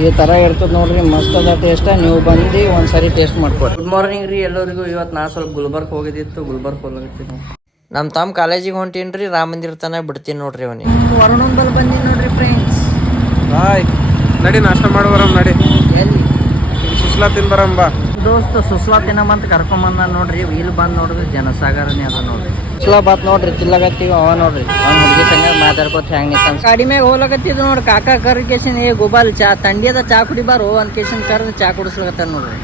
ಈ ತರ ಇರ್ತದ ನೋಡ್ರಿ, ಮಸ್ತ್ ಅದ ಟೇಸ್ಟ್. ನೀವು ಬಂದು ಒಂದ್ಸರಿ ಟೇಸ್ಟ್ ಮಾಡ್ಕೊಡಿ. ಗುಡ್ ಮಾರ್ನಿಂಗ್ ರೀ ಎಲ್ಲರಿಗೂ. ಇವತ್ತು ನಾ ಸ್ವಲ್ಪ ಗುಲ್ಬರ್ಗ್ ಹೋಗಿದ್ದಿತ್ತು, ಗುಲ್ಬರ್ಗ್ ಹೋಗ್ಲತ್ತೀನಿ. ನಮ್ಮ ತಮ್ಮ ಕಾಲೇಜಿಗೆ ಹೊಂಟೀನ್ರಿ, ರಾಮ ಮಂದಿರ ತನ ಬಿಡ್ತೀನಿ ನೋಡ್ರಿ. ಅವನಿಗೆ ವರುಣನ್ ಬಲ್ ಬಂದೀನಿ ನೋಡ್ರಿ ಫ್ರೆಂಡ್ಸ್. ಹಾಯ್, ನಡಿ ನಾಷ್ಟ ಮಾಡುವರಂ. ನಡಿ ಎಲ್ಲಿ ಸುಸ್ಲಾ ತಿನ್ ಬರಂಬ. ದೋಸ್ತ ಸುಸ್ಲಾ ತಿನ್ನಮಂತ ಕರ್ಕೊಂಬಂದ ನೋಡ್ರಿ. ಇಲ್ಲಿ ಬಂದ್ ನೋಡ್ರಿ ಜನಸಾಗರನೇ ಅದ ನೋಡ್ರಿ. ಸುಸ್ಲಾ ಬಾತ್ ನೋಡ್ರಿ ತಿಲ್ಲಗತ್ತೀವಿ. ಅವ ನೋಡ್ರಿ ಅವ್ನ ಹುಡುಗಿ ಸಂಗ ಮಾತಾಡ್ಕೋತ ಹೆಂಗ್ ನಿಂತ ಗಾಡಿ ಮ್ಯಾಗ ಹೋಗ್ಲಕತ್ತಿದ್ ನೋಡ್ರಿ. ಕಾಕಾ ಕರ್ ಕೇಶನ್ ಏ ಗುಬಾಲ್ ಚಾ ತಂಡಿಯದ ಚಾ ಕುಡಿಬಾರು ಒಂದ್ ಕೇಶನ್ ಕರ್ದು ಚಾ ಕುಡಿಸ್ಲಕತ್ತ ನೋಡ್ರಿ.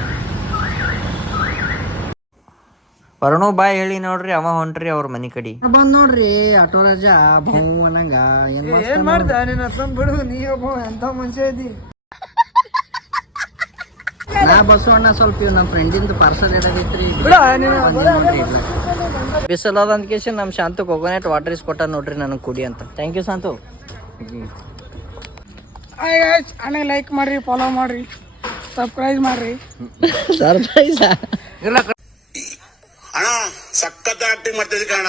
ವರುಣು ಬಾಯ್ ಹೇಳಿ ನೋಡ್ರಿ, ಅವ ಹೊಂಟ್ರಿ ಅವ್ರ ಮನಿ ಕಡಿ ಬಂದ್ ನೋಡ್ರಿ. ಆಟೋ ರಾಜ ಭೂ ಅನ್ನಂಗ ಏನ್ ಮಾಡ್ದ ನೀನ್ ಅಷ್ಟೊಂದ್ ಬಿಡು. ನೀ ಒಬ್ಬ ಎಂತ ಮನುಷ್ಯ ಇದ್ದಿ. ನಾ ಬಸವಣ್ಣ ಸ್ವಲ್ಪ ನಮ್ಮ ಫ್ರೆಂಡಿಂದ ಪಾರ್ಸಲ್ ಇಡೋದಿತ್ರಿ. ಬಿಸಲದ ಅಂತ ಕೇಸಿ ನಮ್ಮ ಶಾಂತು ಕೊಕೊನೆಟ್ ವಾಟರ್ ಕೊಟ್ಟ ನೋಡ್ರಿ ನನಗೆ ಕುಡಿ ಅಂತ. Thank you Shantu. ಅಣ್ಣ ಲೈಕ್ ಮಾಡ್ರಿ, ಫಾಲೋ ಮಾಡ್ರಿ, ಸಬ್ಸ್ಕ್ರೈಬ್ ಮಾಡ್ರಿ. ಸರ್ಪ್ರೈಸ್ ಅಣ್ಣ ಸಖತ್ ಆಕ್ಟಿಂಗ್ ಮಾಡ್ತಿದ್ದೆ ಕಣ.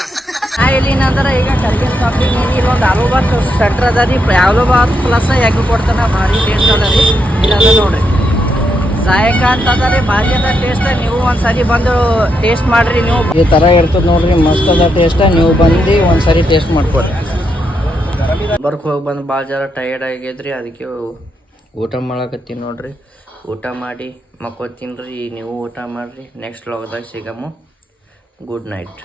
ಇಲ್ಲಿನಂದ್ರೆ ಈಗ ಕರ್ಗಿಲ್ ಶಾಪಿಂಗ್ ಇಲ್ಲಿ ಒಂದು ಆಲೂಬಾತ್ ಸೆಂಟ್ರ್ ಅದ ರೀ. ಆಲೂಬಾತ್ ಪ್ಲಸ್ ಯಾಕೆ ಕೊಡ್ತಾನೆ, ಭಾರಿ ಟೇಸ್ಟ್ ಅದ ರೀ. ಇಲ್ಲದ ನೋಡ್ರಿ ಸಾಯಕ ಅಂತ ಅದ ರೀ, ಭಾರಿ ಅದ ಟೇಸ್ಟ್. ನೀವು ಒಂದ್ಸರಿ ಬಂದು ಟೇಸ್ಟ್ ಮಾಡ್ರಿ. ನೀವು ಈ ತರ ಇರ್ತದ ನೋಡ್ರಿ, ಮಸ್ತ್ ಅದ ಟೇಸ್ಟ್. ನೀವು ಬಂದು ಒಂದ್ಸರಿ ಟೇಸ್ಟ್ ಮಾಡ್ಕೊಡ್ರಿ. ಬರ್ಕ್ ಹೋಗಿ ಬಂದು ಭಾಳ ಜರ ಟಯರ್ಡ್ ಆಗೈತ್ರಿ, ಅದಕ್ಕೆ ಊಟ ಮಾಡಕತ್ತೀನಿ ನೋಡ್ರಿ. ಊಟ ಮಾಡಿ ಮಕ್ಕೋತೀನಿ ರೀ. ನೀವು ಊಟ ಮಾಡಿರಿ. ನೆಕ್ಸ್ಟ್ ವ್ಲಾಗ್ದಾಗ ಸಿಗಮು. Good night.